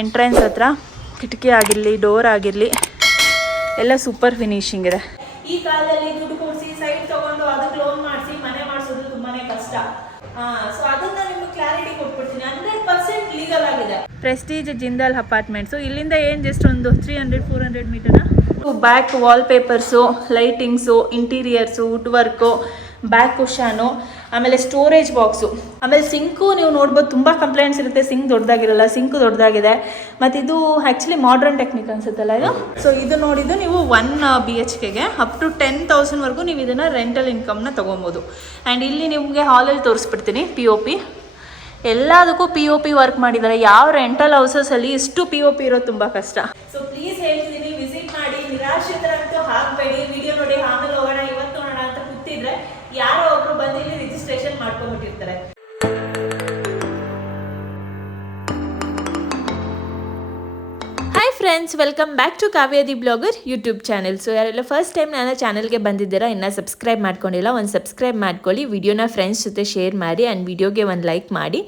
Entrance ಹತ್ರ ಕಿಟಕಿ ಆಗಿರಲಿ, ಡೋರ್ ಆಗಿರಲಿ ಎಲ್ಲ ಸೂಪರ್ ಫಿನಿಶಿಂಗ್ ಇದೆ. ಈ ಕಾಲದಲ್ಲಿ ದುಡ್ಡು ಕೊಡಿಸಿ ಸೈಟ್ ತಗೊಂಡು ಅದಕ್ಕೆ ಲೋನ್ ಮಾಡಿಸಿ ಮನೆ ಮಾಡಿಸೋದು ತುಂಬಾನೇ ಕಷ್ಟ. ಸೊ ಅದನ್ನ ನಿಮ್ಗೆ ಕ್ಲಾರಿಟಿ ಕೊಟ್ಬಿಡ್ತೀನಿ. 100% ಲೀಗಲ್ ಆಗಿದೆ. Prestige Jindal apartments. ಇಲ್ಲಿಂದ ಏನು ಜಸ್ಟ್ ಒಂದು 300-400 metre. Back wallpapers, lightings, interiors, wood work, back cushion, ಆಮೇಲೆ ಸ್ಟೋರೇಜ್ ಬಾಕ್ಸು, ಆಮೇಲೆ ಸಿಂಕು ನೀವು ನೋಡ್ಬೋದು. ತುಂಬ ಕಂಪ್ಲೇಂಟ್ಸ್ ಇರುತ್ತೆ, ಸಿಂಕ್ ದೊಡ್ಡದಾಗಿರಲ್ಲ. ಸಿಂಕ್ ದೊಡ್ಡದಾಗಿದೆ. ಮತ್ತು ಇದು ಆ್ಯಕ್ಚುಲಿ ಮಾಡ್ರನ್ ಟೆಕ್ನಿಕ್ ಅನ್ಸುತ್ತಲ್ಲ ಇದು. ಸೊ ಇದು ನೋಡಿದ್ದು ನೀವು 1 BHKಗೆ ಅಪ್ ಟು 10,000ವರೆಗೂ ನೀವು ಇದನ್ನು ರೆಂಟಲ್ ಇನ್ಕಮ್ನ ತೊಗೊಬೋದು. ಆ್ಯಂಡ್ ಇಲ್ಲಿ ನಿಮಗೆ ಹಾಲಲ್ಲಿ ತೋರಿಸ್ಬಿಡ್ತೀನಿ. POP ಎಲ್ಲದಕ್ಕೂ POP ವರ್ಕ್ ಮಾಡಿದ್ದಾರೆ. ಯಾವ ರೆಂಟಲ್ ಹೌಸಸಲ್ಲಿ ಇಷ್ಟು POP ಇರೋದು ತುಂಬ ಕಷ್ಟ. ಸೊ ಪ್ಲೀಸ್ ಹೇಳ್ತಿದ್ದೀನಿ, ವಿಸಿಟ್ ಮಾಡಿ. ನಿರಾಶ್ರಿತರಂತೂ ಹಾಕಬೇಡಿ. ವಿಡಿಯೋ ನೋಡಿ ಆಮೇಲೆ ಹೋಗೋಣ, ಇವತ್ತು ನೋಡೋಣ ಅಂತ ಕೂತಿದ್ರೆ ಯಾರೋ ಒಬ್ರು ಬಂದು ಇಲ್ಲಿ ರಿಜಿಸ್ಟ್ರೇಷನ್ ಮಾಡ್ಕೊಂಡ್ಬಿಟ್ಟಿರ್ತಾರೆ. Hi friends, welcome back to Kavya the blogger YouTube channel. So ಯಾರೆಲ್ಲ ಫಸ್ಟ್ ಟೈಮ್ ನನ್ನ ಚಾನಲ್ಗೆ ಬಂದಿದ್ದೀರಾ, ಇನ್ನೂ ಸಬ್ಸ್ಕ್ರೈಬ್ ಮಾಡ್ಕೊಂಡಿಲ್ಲ, ಒಂದು ಸಬ್ಸ್ಕ್ರೈಬ್ ಮಾಡ್ಕೊಳ್ಳಿ. ವಿಡಿಯೋನ ಫ್ರೆಂಡ್ಸ್ ಜೊತೆ ಶೇರ್ ಮಾಡಿ ಆ್ಯಂಡ್ ವಿಡಿಯೋಗೆ ಒಂದು ಲೈಕ್ ಮಾಡಿ.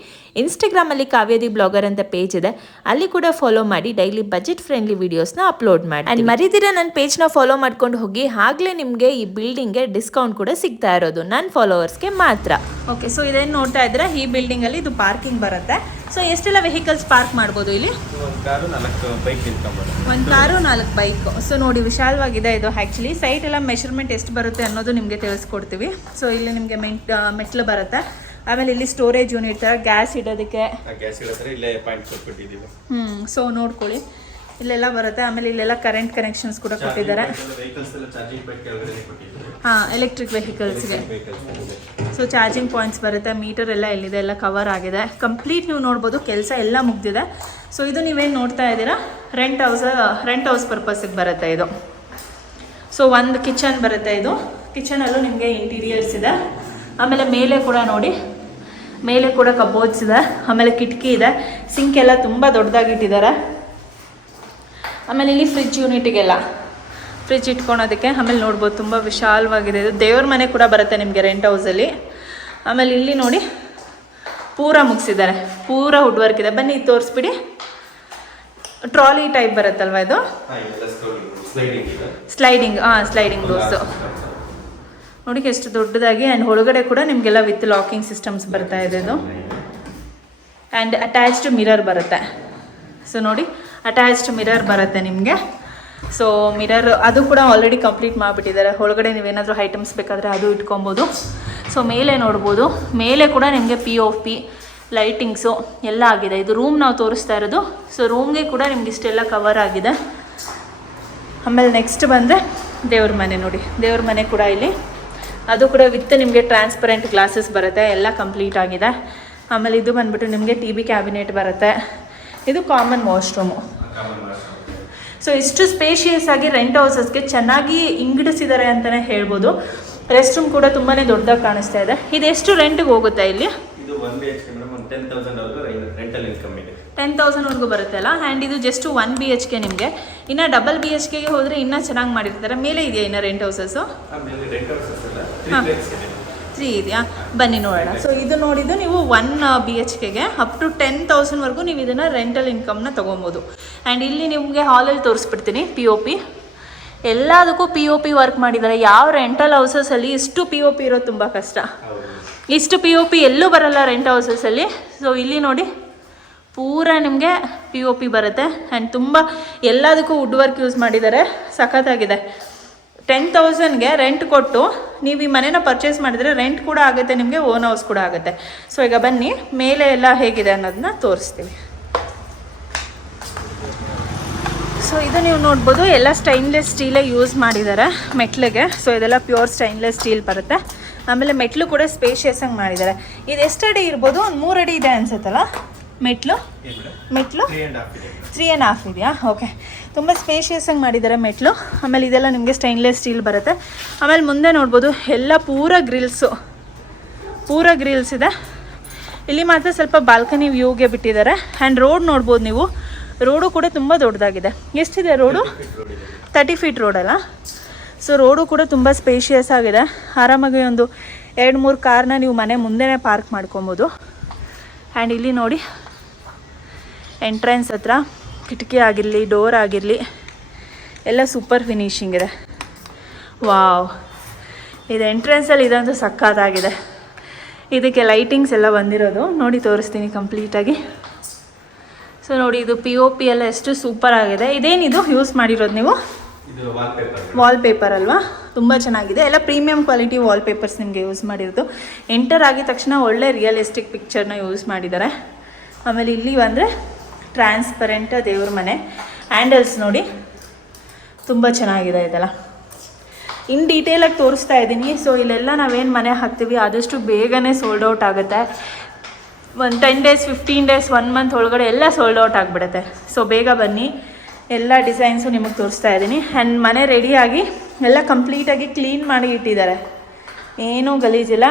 ಇನ್ಸ್ಟಾಗ್ರಾಮಲ್ಲಿ ಕಾವ್ಯ ದಿ ಬ್ಲಾಗರ್ ಅಂತ ಪೇಜ್ ಇದೆ, ಅಲ್ಲಿ ಕೂಡ ಫಾಲೋ ಮಾಡಿ. ಡೈಲಿ ಬಜೆಟ್ ಫ್ರೆಂಡ್ಲಿ ವಿಡಿಯೋಸ್ನ ಅಪ್ಲೋಡ್ ಮಾಡಿ. ಆ್ಯಂಡ್ ಮರಿದಿರ ನನ್ನ ಪೇಜ್ನ ಫಾಲೋ ಮಾಡ್ಕೊಂಡು ಹೋಗಿ. ಆಗಲೇ ನಿಮಗೆ ಈ ಬಿಲ್ಡಿಂಗ್ಗೆ ಡಿಸ್ಕೌಂಟ್ ಕೂಡ ಸಿಗ್ತಾ ಇರೋದು ನನ್ನ ಫಾಲೋವರ್ಸ್ಗೆ ಮಾತ್ರ. ಓಕೆ, ಸೊ ಇದೇನು ನೋಡ್ತಾ ಇದ್ರೆ ಈ ಬಿಲ್ಡಿಂಗಲ್ಲಿ ಇದು ಪಾರ್ಕಿಂಗ್ ಬರುತ್ತೆ. ಸೊ ಎಷ್ಟೆಲ್ಲ ವೆಹಿಕಲ್ಸ್ ಪಾರ್ಕ್ ಮಾಡ್ಬೋದು ಇಲ್ಲಿ? ಒಂದು ಕಾರು 4 ಬೈಕ್. ಸೊ ನೋಡಿ, ವಿಶಾಲವಾಗಿದೆ ಇದು. ಆ್ಯಕ್ಚುಲಿ ಸೈಟ್ ಎಲ್ಲ ಮೆಷರ್ಮೆಂಟ್ ಎಷ್ಟು ಬರುತ್ತೆ ಅನ್ನೋದು ನಿಮಗೆ ತಿಳಿಸ್ಕೊಡ್ತೀವಿ. ಸೊ ಇಲ್ಲಿ ನಿಮಗೆ ಮೆಟ್ಲು ಬರುತ್ತೆ. ಆಮೇಲೆ ಇಲ್ಲಿ ಸ್ಟೋರೇಜ್ ಯೂನಿಟ್ ಥರ ಗ್ಯಾಸ್ ಇಡೋದಕ್ಕೆ ಸೊ ನೋಡ್ಕೊಳ್ಳಿ, ಇಲ್ಲೆಲ್ಲ ಬರುತ್ತೆ. ಆಮೇಲೆ ಇಲ್ಲೆಲ್ಲ ಕರೆಂಟ್ ಕನೆಕ್ಷನ್ಸ್ ಕೂಡ ಕೊಟ್ಟಿದ್ದಾರೆ. ಎಲೆಕ್ಟ್ರಿಕ್ ವೆಹಿಕಲ್ಸ್ಗೆ ಸೊ ಚಾರ್ಜಿಂಗ್ ಪಾಯಿಂಟ್ಸ್ ಬರುತ್ತೆ. ಮೀಟರ್ ಎಲ್ಲ ಎಲ್ಲಿದೆ ಎಲ್ಲ ಕವರ್ ಆಗಿದೆ. ಕಂಪ್ಲೀಟ್ ನೀವು ನೋಡ್ಬೋದು, ಕೆಲಸ ಎಲ್ಲ ಮುಗ್ದಿದೆ. ಸೊ ಇದು ನೀವೇನು ನೋಡ್ತಾ ಇದ್ದೀರಾ, ರೆಂಟ್ ಹೌಸ್ ಪರ್ಪಸ್ಸಿಗೆ ಬರುತ್ತೆ ಇದು. ಸೊ ಒಂದು ಕಿಚನ್ ಬರುತ್ತೆ. ಇದು ಕಿಚನಲ್ಲೂ ನಿಮಗೆ ಇಂಟೀರಿಯರ್ಸ್ ಇದೆ. ಆಮೇಲೆ ಮೇಲೆ ಕೂಡ ನೋಡಿ, ಮೇಲೆ ಕೂಡ ಕಬೋರ್ಡ್ಸ್ ಇದೆ. ಆಮೇಲೆ ಕಿಟಕಿ ಇದೆ. ಸಿಂಕ್ ಎಲ್ಲ ತುಂಬ ದೊಡ್ಡದಾಗಿಟ್ಟಿದ್ದಾರೆ. ಆಮೇಲೆ ಇಲ್ಲಿ ಫ್ರಿಜ್ ಯೂನಿಟಿಗೆಲ್ಲ ಫ್ರಿಜ್ ಇಟ್ಕೊಳೋದಕ್ಕೆ. ಆಮೇಲೆ ನೋಡ್ಬೋದು ತುಂಬ ವಿಶಾಲವಾಗಿದೆ. ಇದು ದೇವ್ರ ಮನೆ ಕೂಡ ಬರುತ್ತೆ ನಿಮಗೆ ರೆಂಟ್ ಹೌಸಲ್ಲಿ. ಆಮೇಲೆ ಇಲ್ಲಿ ನೋಡಿ ಪೂರ ಮುಗಿಸಿದ್ದಾರೆ, ಪೂರ ವುಡ್ ವರ್ಕ್ ಇದೆ. ಬನ್ನಿ ತೋರಿಸ್ಬಿಡಿ. ಟ್ರಾಲಿ ಟೈಪ್ ಬರುತ್ತಲ್ವ ಇದು, ಸ್ಲೈಡಿಂಗ್ ಡೋರ್ಸು ನೋಡಿ ಎಷ್ಟು ದೊಡ್ಡದಾಗಿ. ಆ್ಯಂಡ್ ಒಳಗಡೆ ಕೂಡ ನಿಮಗೆಲ್ಲ ವಿತ್ ಲಾಕಿಂಗ್ ಸಿಸ್ಟಮ್ಸ್ ಬರ್ತಾ ಇದೆ ಇದು. ಆ್ಯಂಡ್ ಅಟ್ಯಾಚ್ಡ್ ಮಿರರ್ ಬರುತ್ತೆ. ಸೊ ನೋಡಿ, ಅಟ್ಯಾಚ್ಡ್ ಮಿರರ್ ಬರುತ್ತೆ ನಿಮಗೆ. ಸೊ ಮಿರರ್ ಅದು ಕೂಡ ಆಲ್ರೆಡಿ ಕಂಪ್ಲೀಟ್ ಮಾಡಿಬಿಟ್ಟಿದ್ದಾರೆ. ಒಳಗಡೆ ನೀವೇನಾದರೂ ಐಟಮ್ಸ್ ಬೇಕಾದರೆ ಅದು ಇಟ್ಕೊಬೋದು. ಸೊ ಮೇಲೆ ನೋಡ್ಬೋದು, ಮೇಲೆ ಕೂಡ ನಿಮಗೆ POP ಲೈಟಿಂಗ್ಸು ಎಲ್ಲ ಆಗಿದೆ. ಇದು ರೂಮ್ ನಾವು ತೋರಿಸ್ತಾ ಇರೋದು. ಸೊ ರೂಮ್ಗೆ ಕೂಡ ನಿಮ್ಗೆ ಇಷ್ಟೆಲ್ಲ ಕವರ್ ಆಗಿದೆ. ಆಮೇಲೆ ನೆಕ್ಸ್ಟ್ ಬಂದರೆ ದೇವ್ರ ಮನೆ. ನೋಡಿ, ದೇವ್ರ ಮನೆ ಕೂಡ ಇಲ್ಲಿ ಅದು ಕೂಡ ವಿತ್ ನಿಮಗೆ ಟ್ರಾನ್ಸ್ಪರೆಂಟ್ ಗ್ಲಾಸಸ್ ಬರುತ್ತೆ. ಎಲ್ಲ ಕಂಪ್ಲೀಟ್ ಆಗಿದೆ. ಆಮೇಲೆ ಇದು ಬಂದ್ಬಿಟ್ಟು ನಿಮಗೆ TV ಕ್ಯಾಬಿನೆಟ್ ಬರುತ್ತೆ. ಇದು ಕಾಮನ್ ವಾಶ್ರೂಮು. ಸೊ ಇಷ್ಟು ಸ್ಪೇಷಿಯಸ್ ಆಗಿ ರೆಂಟ್ ಹೌಸಸ್ಗೆ ಚೆನ್ನಾಗಿ ಇಂಗಿಡಿಸಿದ್ದಾರೆ ಅಂತಲೇ ಹೇಳ್ಬೋದು. ರೆಸ್ಟ್ ರೂಮ್ ಕೂಡ ತುಂಬಾ ದೊಡ್ಡದಾಗಿ ಕಾಣಿಸ್ತಾ ಇದೆ. ಇದೆಷ್ಟು ರೆಂಟ್ಗೆ ಹೋಗುತ್ತೆ ಇಲ್ಲಿ? 10,000ವರೆಗೂ ಬರುತ್ತೆ ಅಲ್ಲ. ಆ್ಯಂಡ್ ಇದು ಜಸ್ಟ್ 1 BHK. ನಿಮಗೆ ಇನ್ನು ಡಬಲ್ BHKಗೆ ಹೋದರೆ ಇನ್ನೂ ಚೆನ್ನಾಗಿ ಮಾಡಿರ್ತಾರೆ. ಮೇಲೆ ಇದೆಯಾ ಇನ್ನು ರೆಂಟ್ ಹೌಸಸ್ಸು? 3 ಇದೆಯಾ? ಬನ್ನಿ ನೋಡೋಣ. ಸೊ ಇದು ನೋಡಿದ್ದು ನೀವು 1 BHKಗೆ ಅಪ್ ಟು 10,000ವರೆಗೂ ನೀವು ಇದನ್ನು ರೆಂಟಲ್ ಇನ್ಕಮ್ನ ತೊಗೊಬೋದು. ಆ್ಯಂಡ್ ಇಲ್ಲಿ ನಿಮಗೆ ಹಾಲಲ್ಲಿ ತೋರಿಸ್ಬಿಡ್ತೀನಿ. POP ಎಲ್ಲದಕ್ಕೂ POP ವರ್ಕ್ ಮಾಡಿದ್ದಾರೆ. ಯಾವ ರೆಂಟಲ್ ಹೌಸಸಲ್ಲಿ ಇಷ್ಟು POP ಇರೋದು ತುಂಬ ಕಷ್ಟ. ಇಷ್ಟು POP ಎಲ್ಲೂ ಬರಲ್ಲ ರೆಂಟ್ ಹೌಸಸಲ್ಲಿ. ಸೊ ಇಲ್ಲಿ ನೋಡಿ, ಪೂರ ನಿಮಗೆ POP ಬರುತ್ತೆ. ಆ್ಯಂಡ್ ತುಂಬ ಎಲ್ಲದಕ್ಕೂ ವುಡ್ ವರ್ಕ್ ಯೂಸ್ ಮಾಡಿದ್ದಾರೆ. ಸಖತ್ತಾಗಿದೆ. 10,000ಗೆ ರೆಂಟ್ ಕೊಟ್ಟು ನೀವು ಈ ಮನೇನ ಪರ್ಚೇಸ್ ಮಾಡಿದರೆ ರೆಂಟ್ ಕೂಡ ಆಗುತ್ತೆ ನಿಮಗೆ, ಓನ್ ಹೌಸ್ ಕೂಡ ಆಗುತ್ತೆ. ಸೊ ಈಗ ಬನ್ನಿ ಮೇಲೆ ಎಲ್ಲ ಹೇಗಿದೆ ಅನ್ನೋದನ್ನ ತೋರಿಸ್ತೀವಿ. ಸೊ ಇದು ನೀವು ನೋಡ್ಬೋದು, ಎಲ್ಲ ಸ್ಟೈನ್ಲೆಸ್ ಸ್ಟೀಲೇ ಯೂಸ್ ಮಾಡಿದ್ದಾರೆ ಮೆಟ್ಲಿಗೆ. ಸೊ ಇದೆಲ್ಲ ಪ್ಯೂರ್ ಸ್ಟೈನ್ಲೆಸ್ ಸ್ಟೀಲ್ ಬರುತ್ತೆ. ಆಮೇಲೆ ಮೆಟ್ಲು ಕೂಡ ಸ್ಪೇಷಿಯಸ್ ಆಗಿ ಮಾಡಿದ್ದಾರೆ. ಇದು ಎಷ್ಟು ಅಡಿ ಇರ್ಬೋದು? ಒಂದು 3 ಅಡಿ ಇದೆ ಅನ್ಸುತ್ತಲ್ಲ ಮೆಟ್ಲು? 3.5 ಇದೆಯಾ? ಓಕೆ, ತುಂಬ ಸ್ಪೇಷಿಯಸ್ ಆಗಿ ಮಾಡಿದ್ದಾರೆ ಮೆಟ್ಲು. ಆಮೇಲೆ ಇದೆಲ್ಲ ನಿಮಗೆ ಸ್ಟೈನ್ಲೆಸ್ ಸ್ಟೀಲ್ ಬರುತ್ತೆ. ಆಮೇಲೆ ಮುಂದೆ ನೋಡ್ಬೋದು ಎಲ್ಲ ಪೂರ ಗ್ರಿಲ್ಸ್ ಇದೆ. ಇಲ್ಲಿ ಮಾತ್ರ ಸ್ವಲ್ಪ ಬಾಲ್ಕನಿ ವ್ಯೂಗೆ ಬಿಟ್ಟಿದ್ದಾರೆ. ಆ್ಯಂಡ್ ರೋಡ್ ನೋಡ್ಬೋದು ನೀವು, ರೋಡು ಕೂಡ ತುಂಬ ದೊಡ್ಡದಾಗಿದೆ. ಎಷ್ಟಿದೆ ರೋಡು? 30 ಫೀಟ್ ರೋಡಲ್ಲ. ಸೊ ರೋಡು ಕೂಡ ತುಂಬ ಸ್ಪೇಷಿಯಸ್ ಆಗಿದೆ. ಆರಾಮಾಗಿ ಒಂದು 2-3 ಕಾರ್ನ ನೀವು ಮನೆ ಮುಂದೆನೇ ಪಾರ್ಕ್ ಮಾಡ್ಕೊಬೋದು. ಆ್ಯಂಡ್ ಇಲ್ಲಿ ನೋಡಿ, ಎಂಟ್ರೆನ್ಸ್ ಹತ್ರ ಕಿಟಕಿ ಆಗಿರಲಿ, ಡೋರ್ ಆಗಿರಲಿ ಎಲ್ಲ ಸೂಪರ್ ಫಿನಿಶಿಂಗ್ ಇದೆ. ವಾವ್, ಇದು ಎಂಟ್ರೆನ್ಸಲ್ಲಿ ಇದಂತೂ ಸಕ್ಕತ್ತಾಗಿದೆ. ಇದಕ್ಕೆ ಲೈಟಿಂಗ್ಸ್ ಎಲ್ಲ ಬಂದಿರೋದು ನೋಡಿ, ತೋರಿಸ್ತೀನಿ ಕಂಪ್ಲೀಟಾಗಿ. ಸೊ ನೋಡಿ, ಇದು POP ಎಲ್ಲ ಎಷ್ಟು ಸೂಪರ್ ಆಗಿದೆ. ಇದೇನಿದು ಯೂಸ್ ಮಾಡಿರೋದು ನೀವು? ವಾಲ್ಪೇಪರ್ ಅಲ್ವಾ? ತುಂಬ ಚೆನ್ನಾಗಿದೆ. ಎಲ್ಲ ಪ್ರೀಮಿಯಂ ಕ್ವಾಲಿಟಿ ವಾಲ್ಪೇಪರ್ಸ್ ನಿಮಗೆ ಯೂಸ್ ಮಾಡಿರೋದು. ಎಂಟರ್ ಆಗಿದ ತಕ್ಷಣ ಒಳ್ಳೆ ರಿಯಲಿಸ್ಟಿಕ್ ಪಿಕ್ಚರ್ನ ಯೂಸ್ ಮಾಡಿದ್ದಾರೆ. ಆಮೇಲೆ ಇಲ್ಲಿ ಬಂದರೆ ಟ್ರಾನ್ಸ್ಪರೆಂಟ್ ದೇವ್ರ ಮನೆ. ಹ್ಯಾಂಡಲ್ಸ್ ನೋಡಿ ತುಂಬ ಚೆನ್ನಾಗಿದೆ. ಇದೆಲ್ಲ ಇನ್ ಡೀಟೇಲಾಗಿ ತೋರಿಸ್ತಾ ಇದ್ದೀನಿ. ಸೊ ಇಲ್ಲೆಲ್ಲ ನಾವೇನು ಮನೆ ಹಾಕ್ತೀವಿ ಆದಷ್ಟು ಬೇಗನೆ ಸೋಲ್ಡ್ ಔಟ್ ಆಗುತ್ತೆ. ಒಂದು 10 days 15 days 1 month ಒಳಗಡೆ ಎಲ್ಲ ಸೋಲ್ಡ್ ಔಟ್ ಆಗಿಬಿಡುತ್ತೆ. ಸೊ ಬೇಗ ಬನ್ನಿ, ಎಲ್ಲ ಡಿಸೈನ್ಸು ನಿಮಗೆ ತೋರಿಸ್ತಾ ಇದ್ದೀನಿ. ಆ್ಯಂಡ್ ಮನೆ ರೆಡಿಯಾಗಿ ಎಲ್ಲ ಕಂಪ್ಲೀಟಾಗಿ ಕ್ಲೀನ್ ಮಾಡಿ ಇಟ್ಟಿದ್ದಾರೆ, ಏನೂ ಗಲೀಜಿಲ್ಲ.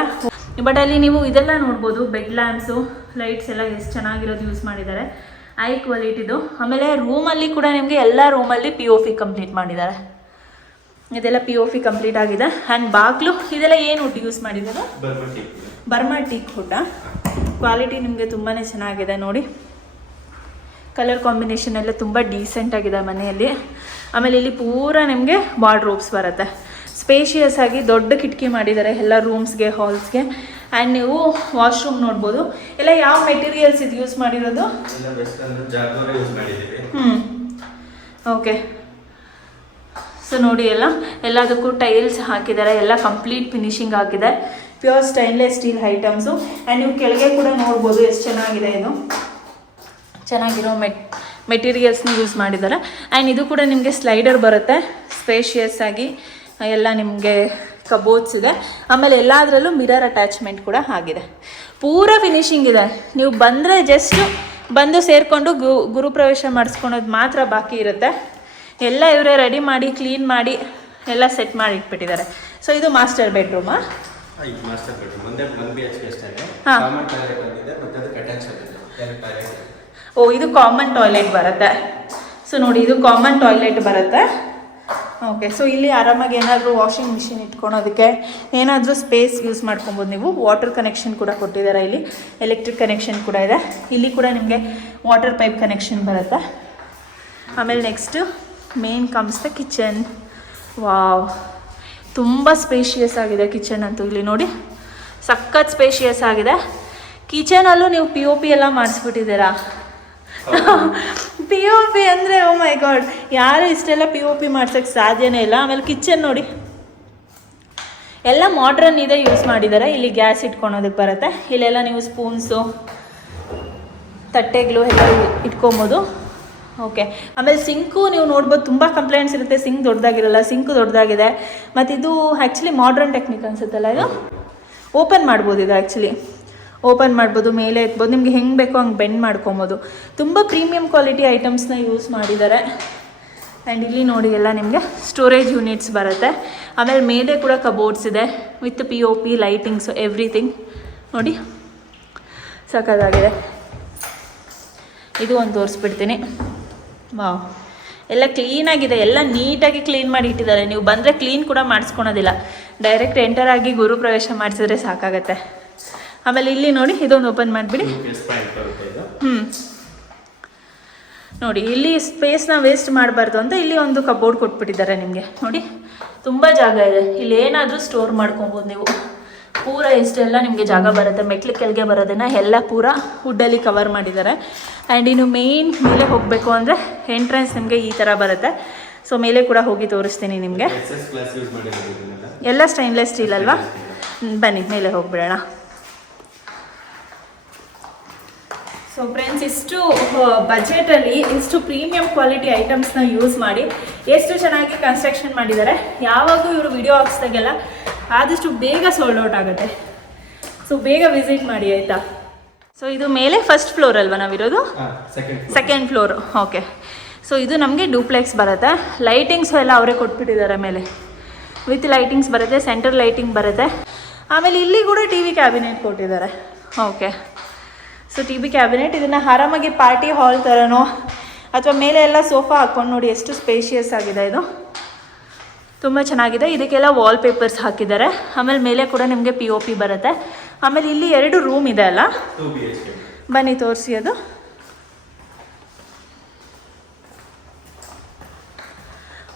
ಬಟ್ ಅಲ್ಲಿ ನೀವು ಇದೆಲ್ಲ ನೋಡ್ಬೋದು, ಬೆಡ್ ಲ್ಯಾಂಪ್ಸು, ಲೈಟ್ಸ್ ಎಲ್ಲ ಎಷ್ಟು ಚೆನ್ನಾಗಿರೋದು ಯೂಸ್ ಮಾಡಿದ್ದಾರೆ, ಹೈ ಕ್ವಾಲಿಟಿದು. ಆಮೇಲೆ ರೂಮಲ್ಲಿ ಕೂಡ ನಿಮಗೆ ಎಲ್ಲ ರೂಮಲ್ಲಿ POP ಕಂಪ್ಲೀಟ್ ಮಾಡಿದ್ದಾರೆ. ಇದೆಲ್ಲ POP ಕಂಪ್ಲೀಟ್ ಆಗಿದೆ. ಆ್ಯಂಡ್ ಬಾಗಿಲು ಇದೆಲ್ಲ ಏನು ವುಡ್ ಯೂಸ್ ಮಾಡಿದ್ದಾರೆ? ಬರ್ಮಾ ಟೀಕ್ ವುಡ್ಡ. ಕ್ವಾಲಿಟಿ ನಿಮಗೆ ತುಂಬಾ ಚೆನ್ನಾಗಿದೆ ನೋಡಿ. ಕಲರ್ ಕಾಂಬಿನೇಷನ್ ಎಲ್ಲ ತುಂಬ ಡೀಸೆಂಟ್ ಆಗಿದೆ ಮನೆಯಲ್ಲಿ. ಆಮೇಲೆ ಇಲ್ಲಿ ಪೂರ ನಿಮಗೆ ವಾರ್ಡ್ರೋಬ್ಸ್ ಬರುತ್ತೆ. ಸ್ಪೇಷಿಯಸ್ ಆಗಿ ದೊಡ್ಡ ಕಿಟಕಿ ಮಾಡಿದ್ದಾರೆ ಎಲ್ಲ ರೂಮ್ಸ್ಗೆ, ಹಾಲ್ಸ್ಗೆ. ಆ್ಯಂಡ್ ನೀವು ವಾಶ್ರೂಮ್ ನೋಡ್ಬೋದು. ಎಲ್ಲ ಯಾವ ಮೆಟೀರಿಯಲ್ಸ್ ಇದು ಯೂಸ್ ಮಾಡಿರೋದು? ಓಕೆ. ಸೊ ನೋಡಿ, ಎಲ್ಲದಕ್ಕೂ ಟೈಲ್ಸ್ ಹಾಕಿದ್ದಾರೆ, ಎಲ್ಲ ಕಂಪ್ಲೀಟ್ ಫಿನಿಶಿಂಗ್ ಆಗಿದೆ. Pure stainless steel items. And ನೀವು ಕೆಳಗೆ ಕೂಡ ನೋಡ್ಬೋದು ಎಷ್ಟು ಚೆನ್ನಾಗಿದೆ. ಇದು ಚೆನ್ನಾಗಿರೋ ಮೆಟೀರಿಯಲ್ಸ್ನ ಯೂಸ್ ಮಾಡಿದ್ದಾರೆ. ಆ್ಯಂಡ್ ಇದು ಕೂಡ ನಿಮಗೆ ಸ್ಲೈಡರ್ ಬರುತ್ತೆ, ಸ್ಪೇಷಿಯಸ್ ಆಗಿ ಎಲ್ಲ ನಿಮಗೆ ಕಬೋರ್ಡ್ಸ್ ಇದೆ. ಆಮೇಲೆ ಎಲ್ಲದರಲ್ಲೂ ಮಿರರ್ ಅಟ್ಯಾಚ್ಮೆಂಟ್ ಕೂಡ ಆಗಿದೆ. ಪೂರ ಫಿನಿಶಿಂಗ್ ಇದೆ. ನೀವು ಬಂದರೆ ಜಸ್ಟ್ ಬಂದು ಸೇರಿಕೊಂಡು ಗುರುಪ್ರವೇಶ ಮಾಡಿಸ್ಕೊಳೋದು ಮಾತ್ರ ಬಾಕಿ ಇರುತ್ತೆ. ಎಲ್ಲ ಇವರೇ ರೆಡಿ ಮಾಡಿ ಕ್ಲೀನ್ ಮಾಡಿ ಎಲ್ಲ ಸೆಟ್ ಮಾಡಿ ಇಟ್ಬಿಟ್ಟಿದ್ದಾರೆ. ಸೊ ಇದು ಮಾಸ್ಟರ್ ಬೆಡ್ರೂಮಾ? ಓ, ಇದು ಕಾಮನ್ ಟಾಯ್ಲೆಟ್ ಬರುತ್ತೆ. ಸೊ ನೋಡಿ, ಇದು ಕಾಮನ್ ಟಾಯ್ಲೆಟ್ ಬರುತ್ತೆ. ಓಕೆ. ಸೊ ಇಲ್ಲಿ ಆರಾಮಾಗಿ ಏನಾದರೂ ವಾಷಿಂಗ್ ಮಿಷಿನ್ ಇಟ್ಕೊಳೋದಕ್ಕೆ ಏನಾದರೂ ಸ್ಪೇಸ್ ಯೂಸ್ ಮಾಡ್ಕೊಬೋದು ನೀವು. ವಾಟರ್ ಕನೆಕ್ಷನ್ ಕೂಡ ಕೊಟ್ಟಿದ್ದಾರೆ ಇಲ್ಲಿ, ಎಲೆಕ್ಟ್ರಿಕ್ ಕನೆಕ್ಷನ್ ಕೂಡ ಇದೆ. ಇಲ್ಲಿ ಕೂಡ ನಿಮಗೆ ವಾಟರ್ ಪೈಪ್ ಕನೆಕ್ಷನ್ ಬರುತ್ತೆ. ಆಮೇಲೆ next main comes the kitchen. Wow, ತುಂಬ ಸ್ಪೇಷಿಯಸ್ ಆಗಿದೆ ಕಿಚನ್ ಅಂತೂ. ಇಲ್ಲಿ ನೋಡಿ, ಸಖತ್ ಸ್ಪೇಷಿಯಸ್ ಆಗಿದೆ. ಕಿಚನಲ್ಲೂ ನೀವು POP ಎಲ್ಲ ಮಾಡಿಸ್ಬಿಟ್ಟಿದ್ದೀರಾ. POP ಅಂದರೆ ಓ ಮೈ ಗಾಡ್, ಯಾರು ಇಷ್ಟೆಲ್ಲ POP ಮಾಡ್ಸೋಕ್ಕೆ ಸಾಧ್ಯನೇ ಇಲ್ಲ. ಆಮೇಲೆ ಕಿಚನ್ ನೋಡಿ, ಎಲ್ಲ ಮಾಡ್ರನ್ ಇದೆ ಯೂಸ್ ಮಾಡಿದ್ದಾರೆ. ಇಲ್ಲಿ ಗ್ಯಾಸ್ ಇಟ್ಕೊಳೋದಕ್ಕೆ ಬರುತ್ತೆ. ಇಲ್ಲೆಲ್ಲ ನೀವು ಸ್ಪೂನ್ಸು, ತಟ್ಟೆಗಳು ಎಲ್ಲ ಇಟ್ಕೊಬೋದು. ಓಕೆ. ಆಮೇಲೆ ಸಿಂಕು ನೀವು ನೋಡ್ಬೋದು, ತುಂಬ ಕಂಪ್ಲೇಂಟ್ಸ್ ಇರುತ್ತೆ ಸಿಂಕ್ ದೊಡ್ಡದಾಗಿರಲ್ಲ. ಸಿಂಕು ದೊಡ್ಡದಾಗಿದೆ. ಮತ್ತು ಇದು ಆ್ಯಕ್ಚುಲಿ ಮಾಡ್ರನ್ ಟೆಕ್ನಿಕ್ ಅನ್ಸುತ್ತಲ್ಲ, ಇದು ಓಪನ್ ಮಾಡ್ಬೋದು. ಇದು ಆ್ಯಕ್ಚುಲಿ ಓಪನ್ ಮಾಡ್ಬೋದು, ಮೇಲೆ ಎತ್ಬೋದು, ನಿಮ್ಗೆ ಹೆಂಗೆ ಬೇಕೋ ಹಂಗೆ ಬೆಂಡ್ ಮಾಡ್ಕೊಬೋದು. ತುಂಬ ಪ್ರೀಮಿಯಂ ಕ್ವಾಲಿಟಿ ಐಟಮ್ಸ್ನ ಯೂಸ್ ಮಾಡಿದ್ದಾರೆ. ಆ್ಯಂಡ್ ಇಲ್ಲಿ ನೋಡಿ, ಎಲ್ಲ ನಿಮಗೆ ಸ್ಟೋರೇಜ್ ಯೂನಿಟ್ಸ್ ಬರುತ್ತೆ. ಆಮೇಲೆ ಮೇಲೆ ಕೂಡ ಕಬೋರ್ಡ್ಸ್ ಇದೆ ವಿತ್ POP, ಲೈಟಿಂಗ್ಸು, ಎವ್ರಿಥಿಂಗ್ ನೋಡಿ ಸಖತ್ತಾಗಿದೆ. ಇದು ಒಂದು ತೋರಿಸ್ಬಿಡ್ತೀನಿ. ವಾವ್, ಎಲ್ಲ ಕ್ಲೀನಾಗಿದೆ, ಎಲ್ಲ ನೀಟಾಗಿ ಕ್ಲೀನ್ ಮಾಡಿ ಇಟ್ಟಿದ್ದಾರೆ. ನೀವು ಬಂದರೆ ಕ್ಲೀನ್ ಕೂಡ ಮಾಡಿಸ್ಕೊಳೋದಿಲ್ಲ, ಡೈರೆಕ್ಟ್ ಎಂಟರ್ ಆಗಿ ಗುರುಪ್ರವೇಶ ಮಾಡಿಸಿದ್ರೆ ಸಾಕಾಗತ್ತೆ. ಆಮೇಲೆ ಇಲ್ಲಿ ನೋಡಿ, ಇದೊಂದು ಓಪನ್ ಮಾಡಿಬಿಡಿ. ನೋಡಿ, ಇಲ್ಲಿ ಸ್ಪೇಸ್ನ ವೇಸ್ಟ್ ಮಾಡಬಾರ್ದು ಅಂತ ಇಲ್ಲಿ ಒಂದು ಕಬೋರ್ಡ್ ಕೊಟ್ಬಿಟ್ಟಿದ್ದಾರೆ ನಿಮಗೆ. ನೋಡಿ, ತುಂಬ ಜಾಗ ಇದೆ. ಇಲ್ಲಿ ಏನಾದರೂ ಸ್ಟೋರ್ ಮಾಡ್ಕೊಬೋದು ನೀವು. ಪೂರ ಇಷ್ಟೆಲ್ಲ ನಿಮಗೆ ಜಾಗ ಬರುತ್ತೆ. ಮೆಟ್ಲು ಕೆಳಗೆ ಬರೋದನ್ನು ಎಲ್ಲ ಪೂರ ವುಡ್ಡಲ್ಲಿ ಕವರ್ ಮಾಡಿದ್ದಾರೆ. ಆ್ಯಂಡ್ ಇನ್ನು ಮೇನ್ ಮೇಲೆ ಹೋಗಬೇಕು ಅಂದರೆ ಎಂಟ್ರೆನ್ಸ್ ನಿಮಗೆ ಈ ಥರ ಬರುತ್ತೆ. ಸೊ ಮೇಲೆ ಕೂಡ ಹೋಗಿ ತೋರಿಸ್ತೀನಿ ನಿಮಗೆ. ಎಲ್ಲ ಸ್ಟೈನ್ಲೆಸ್ ಸ್ಟೀಲ್ ಅಲ್ವಾ? ಬನ್ನಿ ಮೇಲೆ ಹೋಗ್ಬಿಡೋಣ. ಸೊ ಫ್ರೆಂಡ್ಸ್, ಇಷ್ಟು ಬಜೆಟಲ್ಲಿ ಇಷ್ಟು ಪ್ರೀಮಿಯಂ ಕ್ವಾಲಿಟಿ ಐಟಮ್ಸ್ನ ಯೂಸ್ ಮಾಡಿ ಎಷ್ಟು ಚೆನ್ನಾಗಿ ಕನ್ಸ್ಟ್ರಕ್ಷನ್ ಮಾಡಿದ್ದಾರೆ. ಯಾವಾಗೂ ಇವರು ವಿಡಿಯೋ ಹಾಕ್ಸ್ದಾಗೆಲ್ಲ ಆದಷ್ಟು ಬೇಗ ಸೋಲ್ಡ್ ಔಟ್ ಆಗುತ್ತೆ. ಸೊ ಬೇಗ ವಿಸಿಟ್ ಮಾಡಿ ಆಯಿತಾ. ಸೊ ಇದು ಮೇಲೆ ಫಸ್ಟ್ ಫ್ಲೋರ್ ಅಲ್ವಾ ನಾವಿರೋದು? Second floor. ಓಕೆ. ಸೊ ಇದು ನಮಗೆ ಡೂಪ್ಲೆಕ್ಸ್ ಬರುತ್ತೆ. ಲೈಟಿಂಗ್ಸು ಎಲ್ಲ ಅವರೇ ಕೊಟ್ಬಿಟ್ಟಿದ್ದಾರೆ ಮೇಲೆ, ವಿತ್ ಲೈಟಿಂಗ್ಸ್ ಬರುತ್ತೆ, ಸೆಂಟರ್ ಲೈಟಿಂಗ್ ಬರುತ್ತೆ. ಆಮೇಲೆ ಇಲ್ಲಿ ಕೂಡ TV ಕ್ಯಾಬಿನೆಟ್ ಕೊಟ್ಟಿದ್ದಾರೆ. ಓಕೆ. ಸೊ TV ಕ್ಯಾಬಿನೆಟ್, ಇದನ್ನು ಆರಾಮಾಗಿ ಪಾರ್ಟಿ ಹಾಲ್ ಥರನೋ ಅಥವಾ ಮೇಲೆ ಎಲ್ಲ ಸೋಫಾ ಹಾಕ್ಕೊಂಡು ನೋಡಿ ಎಷ್ಟು ಸ್ಪೇಷಿಯಸ್ ಆಗಿದೆ. ಇದು ತುಂಬ ಚೆನ್ನಾಗಿದೆ. ಇದಕ್ಕೆಲ್ಲ ವಾಲ್ಪೇಪರ್ಸ್ ಹಾಕಿದ್ದಾರೆ. ಆಮೇಲೆ ಮೇಲೆ ಕೂಡ ನಿಮಗೆ POP ಬರುತ್ತೆ. ಆಮೇಲೆ ಇಲ್ಲಿ 2 ರೂಮ್ ಇದೆ ಅಲ್ಲ, ಬನ್ನಿ ತೋರಿಸಿ. ಅದು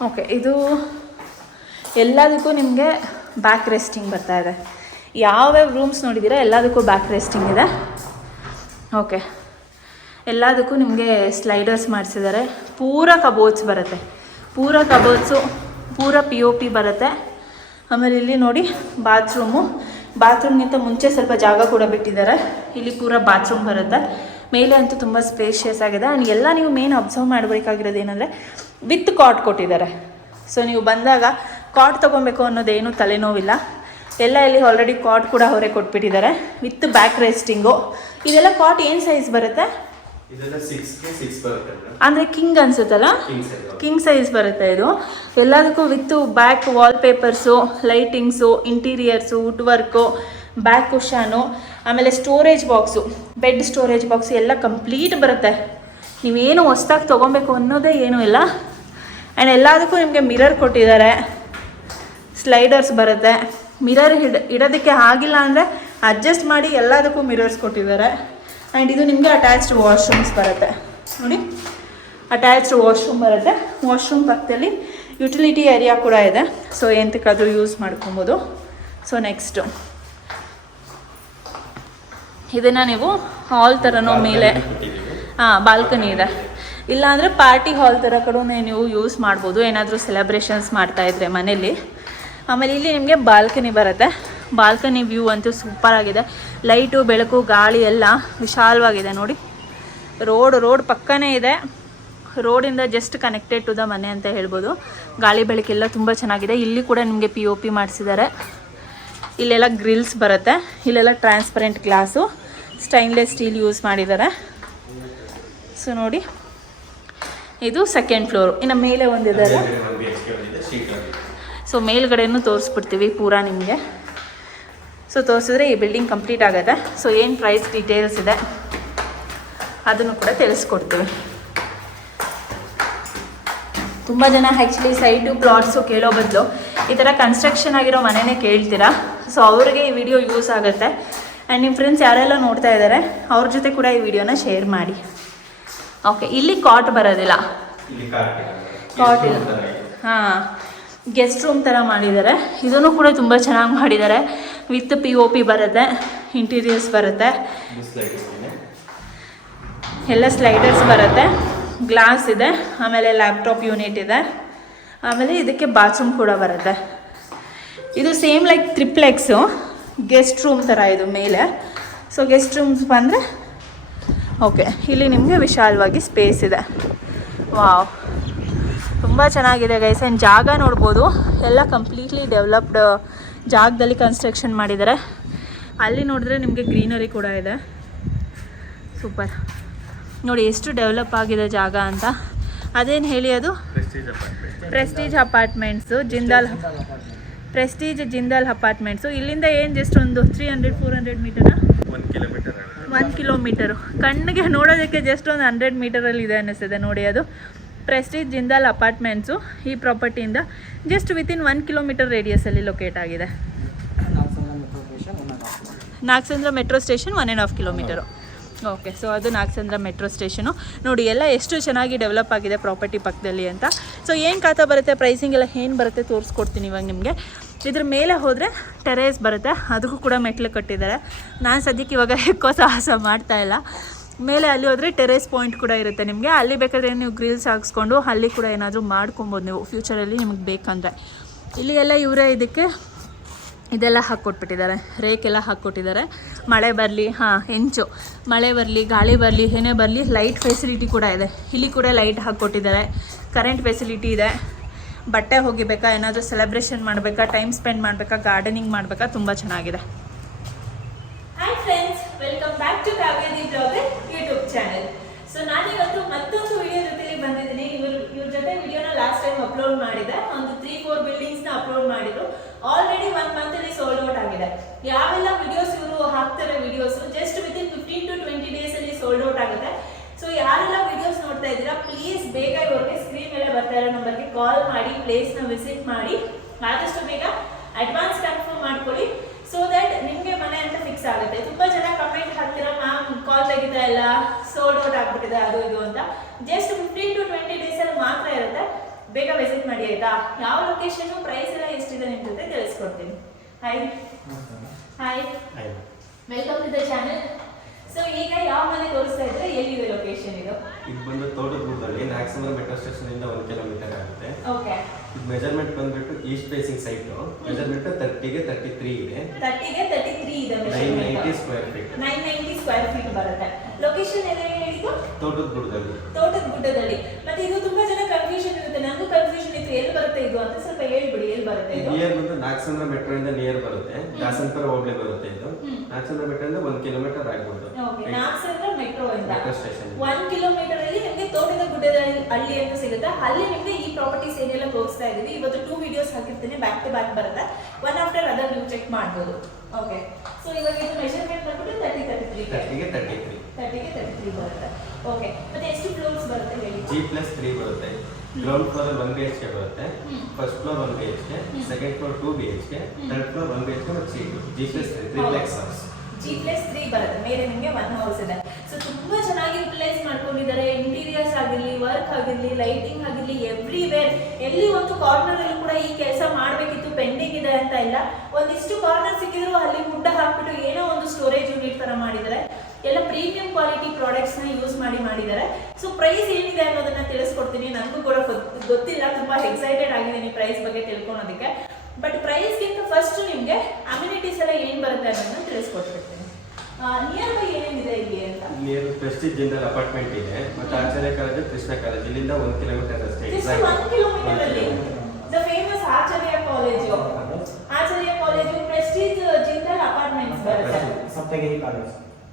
ಓಕೆ, ಇದು ಎಲ್ಲದಕ್ಕೂ ನಿಮಗೆ ಬ್ಯಾಕ್ ರೆಸ್ಟಿಂಗ್ ಬರ್ತಾ ಇದೆ. ಯಾವ್ಯಾವ ರೂಮ್ಸ್ ನೋಡಿದ್ದೀರಾ ಎಲ್ಲದಕ್ಕೂ ಬ್ಯಾಕ್ ರೆಸ್ಟಿಂಗ್ ಇದೆ. ಓಕೆ, ಎಲ್ಲದಕ್ಕೂ ನಿಮಗೆ ಸ್ಲೈಡರ್ಸ್ ಮಾಡಿಸಿದ್ದಾರೆ. ಪೂರ ಕಬೋರ್ಡ್ಸ್ ಬರುತ್ತೆ, ಪೂರ ಕಬೋರ್ಡ್ಸು, ಪೂರ POP ಬರುತ್ತೆ. ಆಮೇಲೆ ಇಲ್ಲಿ ನೋಡಿ ಬಾತ್ರೂಮ್ಗಿಂತ ಮುಂಚೆ ಸ್ವಲ್ಪ ಜಾಗ ಕೂಡ ಬಿಟ್ಟಿದ್ದಾರೆ. ಇಲ್ಲಿ ಪೂರ ಬಾತ್ರೂಮ್ ಬರುತ್ತೆ. ಮೇಲೆ ಅಂತೂ ತುಂಬ ಸ್ಪೇಷಿಯಸ್ ಆಗಿದೆ. ಆ್ಯಂಡ್ ಎಲ್ಲ ನೀವು ಮೇನ್ ಅಬ್ಸರ್ವ್ ಮಾಡಬೇಕಾಗಿರೋದು ಏನಂದರೆ ವಿತ್ ಕಾಟ್ ಕೊಟ್ಟಿದ್ದಾರೆ. ಸೊ ನೀವು ಬಂದಾಗ ಕಾಟ್ ತೊಗೊಬೇಕು ಅನ್ನೋದೇನು ತಲೆನೋವಿಲ್ಲ. ಎಲ್ಲ ಇಲ್ಲಿ ಆಲ್ರೆಡಿ ಕಾಟ್ ಕೂಡ ಹೊರಗೆ ಕೊಟ್ಬಿಟ್ಟಿದ್ದಾರೆ ವಿತ್ ಬ್ಯಾಕ್ ರೆಸ್ಟಿಂಗು. ಇದೆಲ್ಲ ಕಾಟ್ ಏನು ಸೈಜ್ ಬರುತ್ತೆ? ಅಂದರೆ ಕಿಂಗ್ ಅನ್ಸುತ್ತಲ್ಲ, ಕಿಂಗ್ ಸೈಜ್ ಬರುತ್ತೆ ಇದು. ಎಲ್ಲದಕ್ಕೂ with back wallpapers, lightings, interiors, wood work, back cushion, ಆಮೇಲೆ storage box, bed storage box ಎಲ್ಲ ಕಂಪ್ಲೀಟ್ ಬರುತ್ತೆ. ನೀವೇನು ಹೊಸ್ದಾಗಿ ತೊಗೊಬೇಕು ಅನ್ನೋದೇ ಏನೂ ಇಲ್ಲ. ಆ್ಯಂಡ್ ಎಲ್ಲದಕ್ಕೂ ನಿಮಗೆ ಮಿರರ್ ಕೊಟ್ಟಿದ್ದಾರೆ, ಸ್ಲೈಡರ್ಸ್ ಬರುತ್ತೆ. ಮಿರರ್ ಇಡೋದಕ್ಕೆ ಆಗಿಲ್ಲ ಅಂದರೆ ಅಡ್ಜಸ್ಟ್ ಮಾಡಿ ಎಲ್ಲದಕ್ಕೂ ಮಿರರ್ಸ್ ಕೊಟ್ಟಿದ್ದಾರೆ. ಆ್ಯಂಡ್ ಇದು ನಿಮಗೆ ಅಟ್ಯಾಚ್ಡ್ ವಾಶ್ರೂಮ್ಸ್ ಬರುತ್ತೆ ನೋಡಿ, ಅಟ್ಯಾಚ್ಡ್ ವಾಶ್ರೂಮ್ ಬರುತ್ತೆ. ವಾಶ್ರೂಮ್ ಪಕ್ಕದಲ್ಲಿ ಯುಟಿಲಿಟಿ ಏರಿಯಾ ಕೂಡ ಇದೆ. ಸೊ ಎಂತಕ್ಕಾದರೂ ಯೂಸ್ ಮಾಡ್ಕೊಬೋದು. ಸೊ ನೆಕ್ಸ್ಟು ಇದನ್ನು ನೀವು ಹಾಲ್ ಥರನೋ ಮೇಲೆ ಬಾಲ್ಕನಿ ಇದೆ, ಇಲ್ಲಾಂದರೆ ಪಾರ್ಟಿ ಹಾಲ್ ಥರ ಕೂಡ ನೀವು ಯೂಸ್ ಮಾಡ್ಬೋದು, ಏನಾದರೂ ಸೆಲೆಬ್ರೇಷನ್ಸ್ ಮಾಡ್ತಾಯಿದ್ರೆ ಮನೇಲಿ. ಆಮೇಲೆ ಇಲ್ಲಿ ನಿಮಗೆ ಬಾಲ್ಕನಿ ಬರುತ್ತೆ. ಬಾಲ್ಕನಿ ವ್ಯೂ ಅಂತೂ ಸೂಪರಾಗಿದೆ. ಲೈಟು, ಬೆಳಕು, ಗಾಳಿ ಎಲ್ಲ ವಿಶಾಲವಾಗಿದೆ ನೋಡಿ. ರೋಡ್ ಪಕ್ಕನೇ ಇದೆ. ರೋಡಿಂದ ಜಸ್ಟ್ ಕನೆಕ್ಟೆಡ್ ಟು ದ ಮನೆ ಅಂತ ಹೇಳ್ಬೋದು. ಗಾಳಿ ಬೆಳಕೆಲ್ಲ ತುಂಬ ಚೆನ್ನಾಗಿದೆ. ಇಲ್ಲಿ ಕೂಡ ನಿಮಗೆ POP ಮಾಡಿಸಿದ್ದಾರೆ. ಇಲ್ಲೆಲ್ಲ ಗ್ರಿಲ್ಸ್ ಬರುತ್ತೆ. ಇಲ್ಲೆಲ್ಲ transparent glass, stainless steel use ಮಾಡಿದ್ದಾರೆ. ಸೊ ನೋಡಿ, ಇದು ಸೆಕೆಂಡ್ ಫ್ಲೋರು. ಇನ್ನು ಮೇಲೆ ಒಂದಿದೆ. ಸೊ ಮೇಲ್ಗಡೆನೂ ತೋರಿಸ್ಬಿಡ್ತೀವಿ ಪೂರಾ ನಿಮಗೆ. ಸೊ ತೋರಿಸಿದ್ರೆ ಈ ಬಿಲ್ಡಿಂಗ್ ಕಂಪ್ಲೀಟ್ ಆಗುತ್ತೆ. ಸೊ ಏನು ಪ್ರೈಸ್ ಡೀಟೇಲ್ಸ್ ಇದೆ ಅದನ್ನು ಕೂಡ ತಿಳಿಸ್ಕೊಡ್ತೀವಿ. ತುಂಬ ಜನ ಆ್ಯಕ್ಚುಲಿ ಸೈಟು, ಪ್ಲಾಟ್ಸು ಕೇಳೋ ಬದಲು ಈ ಥರ ಕನ್ಸ್ಟ್ರಕ್ಷನ್ ಆಗಿರೋ ಮನೆಯೇ ಕೇಳ್ತೀರಾ. ಸೊ ಅವ್ರಿಗೆ ಈ ವಿಡಿಯೋ ಯೂಸ್ ಆಗುತ್ತೆ. ಆ್ಯಂಡ್ ನಿಮ್ಮ ಫ್ರೆಂಡ್ಸ್ ಯಾರೆಲ್ಲ ನೋಡ್ತಾ ಇದ್ದಾರೆ ಅವ್ರ ಜೊತೆ ಕೂಡ ಈ ವಿಡಿಯೋನ ಶೇರ್ ಮಾಡಿ. ಓಕೆ, ಇಲ್ಲಿ ಕಾಟ್ ಬರೋದಿಲ್ಲ, ಕಾಟ್ ಇಲ್ಲ. ಹಾಂ, ಗೆಸ್ಟ್ ರೂಮ್ ಥರ ಮಾಡಿದ್ದಾರೆ. ಇದನ್ನು ಕೂಡ ತುಂಬ ಚೆನ್ನಾಗಿ ಮಾಡಿದ್ದಾರೆ. ವಿತ್ POP ಬರುತ್ತೆ, ಇಂಟೀರಿಯರ್ಸ್ ಬರುತ್ತೆ, ಎಲ್ಲ ಸ್ಲೈಡರ್ಸ್ ಬರುತ್ತೆ, ಗ್ಲಾಸ್ ಇದೆ, ಆಮೇಲೆ ಲ್ಯಾಪ್ಟಾಪ್ ಯೂನಿಟ್ ಇದೆ, ಆಮೇಲೆ ಇದಕ್ಕೆ ಬಾತ್ರೂಮ್ ಕೂಡ ಬರುತ್ತೆ. ಇದು ಸೇಮ್ ಲೈಕ್ ಟ್ರಿಪ್ಲೆಕ್ಸು, ಗೆಸ್ಟ್ ರೂಮ್ ಥರ ಇದು ಮೇಲೆ. ಸೊ ಗೆಸ್ಟ್ ರೂಮ್ಸ್ ಬಂದರೆ ಓಕೆ, ಇಲ್ಲಿ ನಿಮಗೆ ವಿಶಾಲವಾಗಿ ಸ್ಪೇಸ್ ಇದೆ. ವಾವ್, ತುಂಬ ಚೆನ್ನಾಗಿದೆ ಗೈಸ್. ಆ್ಯಂಡ್ ಜಾಗ ನೋಡ್ಬೋದು, ಎಲ್ಲ ಕಂಪ್ಲೀಟ್ಲಿ ಡೆವಲಪ್ಡ್ ಜಾಗದಲ್ಲಿ ಕನ್ಸ್ಟ್ರಕ್ಷನ್ ಮಾಡಿದ್ದಾರೆ. ಅಲ್ಲಿ ನೋಡಿದ್ರೆ ನಿಮಗೆ ಗ್ರೀನರಿ ಕೂಡ ಇದೆ. ಸೂಪರ್ ನೋಡಿ ಎಷ್ಟು ಡೆವಲಪ್ ಆಗಿದೆ ಜಾಗ ಅಂತ. ಅದೇನು ಹೇಳಿ, ಅದು Prestige apartments, Prestige Jindal apartments. ಇಲ್ಲಿಂದ ಏನು ಜಸ್ಟ್ ಒಂದು 300-400 ಮೀಟರಾ? 1 ಕಿಲೋಮೀಟರು. ಕಣ್ಣಿಗೆ ನೋಡೋದಕ್ಕೆ ಜಸ್ಟ್ ಒಂದು 100 ಮೀಟರಲ್ಲಿ ಇದೆ ಅನ್ನಿಸ್ತಿದೆ ನೋಡಿ. ಅದು ಪ್ರೆಸ್ಟೀಜ್ ಜಿಂದಾಲ್ ಅಪಾರ್ಟ್ಮೆಂಟ್ಸು ಈ ಪ್ರಾಪರ್ಟಿಯಿಂದ ಜಸ್ಟ್ ವಿತಿನ್ 1 ಕಿಲೋಮೀಟರ್ ರೇಡಿಯಸಲ್ಲಿ ಲೊಕೇಟ್ ಆಗಿದೆ. Nagasandra metro station 1.5 kilometre. Okay, so ಅದು ನಾಗಸಂದ್ರ ಮೆಟ್ರೋ ಸ್ಟೇಷನು ನೋಡಿ. ಎಲ್ಲ ಎಷ್ಟು ಚೆನ್ನಾಗಿ ಡೆವಲಪ್ ಆಗಿದೆ ಪ್ರಾಪರ್ಟಿ ಪಕ್ಕದಲ್ಲಿ ಅಂತ. ಸೊ ಏನು ಖಾತಾ ಬರುತ್ತೆ, ಪ್ರೈಸಿಂಗ್ ಎಲ್ಲ ಏನು ಬರುತ್ತೆ ತೋರಿಸ್ಕೊಡ್ತೀನಿ ಇವಾಗ ನಿಮಗೆ. ಇದ್ರ ಮೇಲೆ ಹೋದರೆ ಟೆರೇಸ್ ಬರುತ್ತೆ, ಅದಕ್ಕೂ ಕೂಡ ಮೆಟ್ಲು ಕಟ್ಟಿದ್ದಾರೆ. ನಾನು ಸದ್ಯಕ್ಕೆ ಇವಾಗ ಎಕ್ಕೋ ಸಾಹಸ ಮಾಡ್ತಾಯಿಲ್ಲ. ಮೇಲೆ ಅಲ್ಲಿ ಹೋದರೆ ಟೆರೇಸ್ ಪಾಯಿಂಟ್ ಕೂಡ ಇರುತ್ತೆ ನಿಮಗೆ. ಅಲ್ಲಿ ಬೇಕಾದರೆ ನೀವು ಗ್ರಿಲ್ಸ್ ಹಾಕ್ಸ್ಕೊಂಡು ಅಲ್ಲಿ ಕೂಡ ಏನಾದರೂ ಮಾಡ್ಕೊಬೋದು ನೀವು ಫ್ಯೂಚರಲ್ಲಿ ನಿಮಗೆ ಬೇಕಂದರೆ. ಇಲ್ಲಿ ಎಲ್ಲ ಇವರೇ ಇದಕ್ಕೆ ಇದೆಲ್ಲ ಹಾಕ್ಕೊಟ್ಬಿಟ್ಟಿದ್ದಾರೆ, ರೇಕೆಲ್ಲ ಹಾಕ್ಕೊಟ್ಟಿದ್ದಾರೆ. ಮಳೆ ಬರಲಿ, ಹೆಂಚು ಮಳೆ ಬರಲಿ, ಗಾಳಿ ಬರಲಿ, ಏನೇ ಬರಲಿ, ಲೈಟ್ ಫೆಸಿಲಿಟಿ ಕೂಡ ಇದೆ. ಇಲ್ಲಿ ಕೂಡ ಲೈಟ್ ಹಾಕ್ಕೊಟ್ಟಿದ್ದಾರೆ, ಕರೆಂಟ್ ಫೆಸಿಲಿಟಿ ಇದೆ. ಬಟ್ಟೆ ಒಗಿಬೇಕಾ, ಏನಾದರೂ ಸೆಲೆಬ್ರೇಷನ್ ಮಾಡಬೇಕಾ, ಟೈಮ್ ಸ್ಪೆಂಡ್ ಮಾಡಬೇಕಾ, ಗಾರ್ಡನಿಂಗ್ ಮಾಡಬೇಕಾ, ತುಂಬ ಚೆನ್ನಾಗಿದೆ. Hi friends, welcome back to Kaveri blogger YouTube channel. So ನಾನಿವತ್ತು ಮತ್ತೊಂದು ವಿಡಿಯೋ ಜೊತೆಲಿ ಬಂದಿದ್ದೀನಿ. ಇವ್ರ ಜೊತೆ ವಿಡಿಯೋನ ಲಾಸ್ಟ್ ಟೈಮ್ ಅಪ್ಲೋಡ್ ಮಾಡಿದೆ. ಒಂದು 3-4 ಬಿಲ್ಡಿಂಗ್ಸ್ನ ಅಪ್ಲೋಡ್ ಮಾಡಿದ್ರು. ಆಲ್ರೆಡಿ 1 ಮಂತಲ್ಲಿ ಸೋಲ್ಡ್ ಔಟ್ ಆಗಿದೆ. ಯಾವೆಲ್ಲ ವಿಡಿಯೋಸ್ ಇವರು ಹಾಕ್ತಾರೆ, ವಿಡಿಯೋಸ್ ಜಸ್ಟ್ ವಿತಿನ್ 15 to 20 ಡೇಸಲ್ಲಿ ಸೋಲ್ಡ್ ಔಟ್ ಆಗುತ್ತೆ. ಸೊ ಯಾರೆಲ್ಲ ವಿಡಿಯೋಸ್ ನೋಡ್ತಾ ಇದ್ದೀರಾ, ಪ್ಲೀಸ್ ಬೇಗ ಇವ್ರಿಗೆ ಸ್ಕ್ರೀನ್ ಮೇಲೆ ಬರ್ತಾ ಇರೋ ನಂಬರ್ಗೆ ಕಾಲ್ ಮಾಡಿ, ಪ್ಲೇಸ್ನ ವಿಸಿಟ್ ಮಾಡಿ, ಆದಷ್ಟು ಬೇಗ ಅಡ್ವಾನ್ಸ್ ಕನ್ಫರ್ಮ್ ಮಾಡ್ಕೊಳ್ಳಿ. ಸೊ ದಟ್ ನಿಮಗೆ ಮನೆ ಅಂತ ಫಿಕ್ಸ್ ಆಗುತ್ತೆ. ತುಂಬ ಜನ ಕಮೆಂಟ್ ಹಾಕ್ತೀರಾ, ಮ್ಯಾಮ್ ಕಾಲ್ ತೆಗಿತಾ ಇಲ್ಲ, ಸೋಲ್ಡ್ ಔಟ್ ಆಗ್ಬಿಟ್ಟಿದೆ ಅದು ಇದು ಅಂತ. ಜಸ್ಟ್ 15 to 20 ಡೇಸಲ್ಲಿ ಮಾತ್ರ ಇರುತ್ತೆ. ಬೇಗ ವಿಸಿಟ್ ಮಾಡಿ ಆಯ್ತಾ. ಯಾವ ಲೊಕೇಶನ್, ಪ್ರೈಸ್ ಎಲ್ಲ ಎಷ್ಟಿದೆ ನಿಮ್ಮ ಜೊತೆ ತಿಳಿಸ್ಕೊಡ್ತೀನಿ. Hi hi, welcome to the channel. So ಈಗ ಯಾವ ಮನೆ ತೋರಿಸ್ತಾ ಇದ್ರೆ, ಎಲ್ಲಿದೆ ಲೊಕೇಶನ್ ಇದು? ಇದು ಬಂದು ತೋಟದಗುಡ್ಡದಲ್ಲಿ ನಾಗಸಂದ್ರ ಮೆಟ್ರೋ ಸ್ಟೇಷನ್ ಇಂದ 1 ಕಿಲೋಮೀಟರ್ ಆಗುತ್ತೆ. ಓಕೆ. ಇದು ಮೆಜರ್ಮೆಂಟ್ ಬಂದ್ಬಿಟ್ಟು ಈಸ್ಟ್ ಫೇಸಿಂಗ್ ಸೈಟ್. ಮೆಜರ್ಮೆಂಟ್ 30 ಗೆ 33 ಇದೆ. 30 ಗೆ 33 ಇದೆ measurement. 990 square feet. 990 square feet ಬರುತ್ತೆ. ಲೊಕೇಶನ್ ಎಲ್ಲಿ ಹೇಳಿದ್ದು? ತೋಟದಗುಡ್ಡದಲ್ಲಿ. ತೋಟದಗುಡ್ಡದಲ್ಲಿ. ಮತ್ತೆ ಇದು ತುಂಬಾ ಜನ ಕನ್ಫ್ಯೂಷನ್ ಇರುತ್ತೆ, ನನಗೂ ಕನ್ಫ್ಯೂಷನ್ ಇತ್ತು ಎಲ್ಲಿ ಬರುತ್ತೆ ಇದು ಅಂತ. ಸ್ವಲ್ಪ ಹೇಳ್ಬಿಡಿ, ಎಲ್ಲಿ ಬರುತ್ತೆ ಇದು? ನಿಯರ್ ಬಂದು ನಾಗಸಂದ್ರ ಮೆಟ್ರೋ ಇಂದ ನಿಯರ್ ಬರುತ್ತೆ. ದಾಸನಪುರ ಹೋಗ್ಲೇ ಬರುತ್ತೆ ಇದು. ನಾಗಸಂದ್ರ ಮೆಟ್ರೋ ಇಂದ 1 ಕಿಲೋಮೀಟರ್ ಆಗ್ಬೋದು. ಓಕೆ. ನಾಗಸಂದ್ರ ಮೆಟ್ರೋ ಇಂದ ಮೆಟ್ರೋ ಸ್ಟೇಷನ್ 1 ಕಿಲೋಮೀಟರ್ ಅಲ್ಲಿ ನಿಮಗೆ ತೋಟದಗುಡ್ಡದ ಹಳ್ಳಿ ಅಂತ ಸಿಗುತ್ತೆ. ಅಲ್ಲಿ ನಿಮಗೆ ಈ ಪ್ರಾಪರ್ಟೀಸ್ ಏನೆಲ್ಲ ತೋರಿಸ್ತಾ ಇದೀವಿ. ಇವತ್ತು 2 ವಿಡಿಯೋಸ್ ಹಾಕಿರ್ತೀನಿ, ಬ್ಯಾಕ್ ಟು ಬ್ಯಾಕ್ ಬರುತ್ತೆ. ಒನ್ ಆಫ್ಟರ್ ಅದರ್ ನೀವು ಚೆಕ್ ಮಾಡ್ಬೋದು. ಓಕೆ. ಸೊ ಇವಾಗ ಇದು ಮೆಜರ್ಮೆಂಟ್ ಬಂದ್ಬಿಟ್ಟು 30 ಗೆ 33 ಬರುತ್ತೆ. ಓಕೆ. ಮತ್ತೆ ಎಷ್ಟು ಫ್ಲೋರ್ಸ್ ಬರುತ್ತೆ ಹೇಳಿ? G+3 ಬರುತ್ತೆ. ಗ್ರೌಂಡ್ ಫ್ಲೋರ್ 1 BHK ಬರುತ್ತೆ. First floor 1 BHK, second floor 2 BHK, third floor 1 BHK ಮತ್ತು G+3 3 ಹೌಸ್. G+3 ಬರುತ್ತೆ. ಮೇಲೆ ನಿಮಗೆ 1 ಹೌಸ್ ಇದೆ. ಸೊ ತುಂಬಾ ಚೆನ್ನಾಗಿ ಯುಟಿಲೈಸ್ ಮಾಡ್ಕೊಂಡಿದ್ದಾರೆ. ಇಂಟೀರಿಯರ್ಸ್ ಆಗಿರ್ಲಿ, ವರ್ಕ್ ಆಗಿರ್ಲಿ, ಲೈಟಿಂಗ್ ಆಗಿರ್ಲಿ, ಎವ್ರಿವೇರ್ ಎಲ್ಲಿ ಒಂದು ಕಾರ್ನರ್ ಅಲ್ಲಿ ಕೂಡ ಈ ಕೆಲಸ ಮಾಡಬೇಕಿತ್ತು, ಪೆಂಡಿಂಗ್ ಇದೆ ಅಂತ ಇಲ್ಲ. ಒಂದಿಷ್ಟು ಕಾರ್ನರ್ ಸಿಕ್ಕಿದ್ರು ಅಲ್ಲಿ ಗುಡ್ಡ ಹಾಕ್ಬಿಟ್ಟು ಏನೋ ಒಂದು ಸ್ಟೋರೇಜ್ ಯೂನಿಟ್ ತರ ಮಾಡಿದ್ದಾರೆ. ಎಲ್ಲ ಪ್ರೀಮಿಯಂ ಕ್ವಾಲಿಟಿ ಪ್ರಾಡಕ್ಟ್ಸ್ ನ ಯೂಸ್ ಮಾಡಿದ್ದಾರೆ. ಸೊ ಪ್ರೈಸ್ ಏನಿದೆ ಅನ್ನೋದನ್ನ ತಿಳಿಸ್ಕೊಡ್ತೀನಿ. ನನಗೂ ಕೂಡ ಗೊತ್ತಿಲ್ಲ, ತುಂಬಾ ಎಕ್ಸೈಟೆಡ್ ಆಗಿದ್ದೀನಿ ಪ್ರೈಸ್ ಬಗ್ಗೆ ತಿಳ್ಕೊಳೋದಕ್ಕೆ. ಬಟ್ ಪ್ರೈಸ್ಗಿಂತ ಫಸ್ಟ್ ನಿಮಗೆ ಅಮ್ಯುನಿಟೀಸ್ ಎಲ್ಲ ಏನ್ ಬರುತ್ತೆ ಅನ್ನೋದನ್ನ ತಿಳಿಸ್ಕೊಡ್ತಿರ್ತೀನಿ. ನಿಯರ್ ಬೈ ಏನೇನಿದೆ ಇಲ್ಲಿ ಅಂತ? ನಿಯರ್ ಪ್ರೆಸ್ಟೀಜ್ ಜನರಲ್ ಅಪಾರ್ಟ್ಮೆಂಟ್ ಇದೆ, ಮತ್ತೆ ಆಚಾರ್ಯ ಕಾಲೇಜ್, ಕೃಷ್ಣ ಕಾಲೇಜ್ ಇಲ್ಲಿಂದ 1 ಕಿಲೋಮೀಟರ್ ಅಷ್ಟೇ. 1 ಕಿಲೋಮೀಟರ್ ಅಲ್ಲಿ the famous Acharya college, Prestige general apartments ಬರುತ್ತೆ.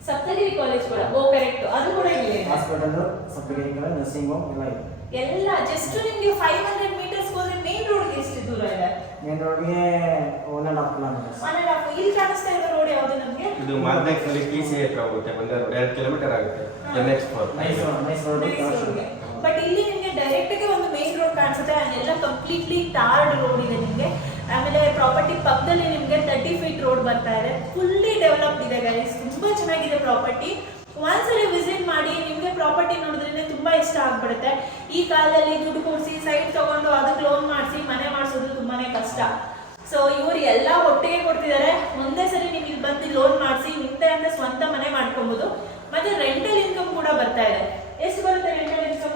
ಸಪ್ತಗಿರಿ ಕಾಲೇಜ್ ಕೂಡ. ಓ ಕರೆಕ್ಟ್, ಅದು ಕೂಡ ಇಲ್ಲಿ hospital, Saptagiri college, nursing home ಎಲ್ಲ ಜಸ್ಟ್ ನಿಮಗೆ 500 ಮೀಟರ್ಸ್ ಹೋದ್ರೆ ಮೇನ್ ರೋಡ್ ಎಷ್ಟು ದೂರ ಇದೆ? ಮೇನ್ ರೋಡ್ಗೆ 1.5 ಕಿಲೋಮೀಟರ್. 1.5. ಇಲ್ಲಿ ಕಾಣಿಸ್ತಾ ಇರೋ ರೋಡ್ ಯಾವುದು ನಮಗೆ? ಇದು ಮಾರ್ನೆಕ್ನಲ್ಲಿ PCA ಹತ್ರ ಹೋಗುತ್ತೆ. ಬಂದ್ರೆ 2 ಕಿಲೋಮೀಟರ್ ಆಗುತ್ತೆ. NH4 nice road. ಬಟ್ ಇಲ್ಲಿ ನಿಮಗೆ ಡೈರೆಕ್ಟ್ ಗೆ ಒಂದು ಮೇನ್ ರೋಡ್ ಕಾಣಿಸುತ್ತೆ. ಅದೆಲ್ಲ ಕಂಪ್ಲೀಟ್ಲಿ ಟಾರ್ಡ್ ರೋಡ್ ಇದೆ ನಿಮಗೆ. ಆಮೇಲೆ ಪ್ರಾಪರ್ಟಿ ಪಕ್ಕದಲ್ಲಿ ನಿಮಗೆ 30 ಫೀಟ್ ರೋಡ್ ಬರ್ತಾ ಇದೆ. ಫುಲ್ಲಿ ಡೆವಲಪ್ಡ್ ಇದೆ ಗೈಸ್. ತುಂಬಾ ಚೆನ್ನಾಗಿದೆ ಪ್ರಾಪರ್ಟಿ. ಒಂದ್ಸಲಿ ವಿಸಿಟ್ ಮಾಡಿ. ನಿಮಗೆ ಪ್ರಾಪರ್ಟಿ ನೋಡಿದ್ರೆ ತುಂಬಾ ಇಷ್ಟ ಆಗ್ಬಿಡುತ್ತೆ. ಈ ಕಾಲದಲ್ಲಿ ದುಡ್ಡು ಕೊಡಿಸಿ ಸೈಟ್ ತಗೊಂಡು ಅದಕ್ಕೆ ಲೋನ್ ಮಾಡಿಸಿ ಮನೆ ಮಾಡಿಸೋದು ತುಂಬಾನೇ ಕಷ್ಟ. ಸೊ ಇವರು ಎಲ್ಲ ಒಟ್ಟಿಗೆ ಕೊಡ್ತಿದ್ದಾರೆ. ಒಂದೇ ಸರಿ ನೀವು ಇಲ್ಲಿ ಬಂದು ಲೋನ್ ಮಾಡಿಸಿ ನಿಮ್ದೇ ಅಂತ ಸ್ವಂತ ಮನೆ ಮಾಡ್ಕೊಬಹುದು. ಮತ್ತೆ ರೆಂಟಲ್ ಇನ್ಕಮ್ ಕೂಡ ಬರ್ತಾ ಇದೆ. ಎಷ್ಟು ಬರುತ್ತೆ ರೆಂಟಲ್ ಇನ್ಕಮ್?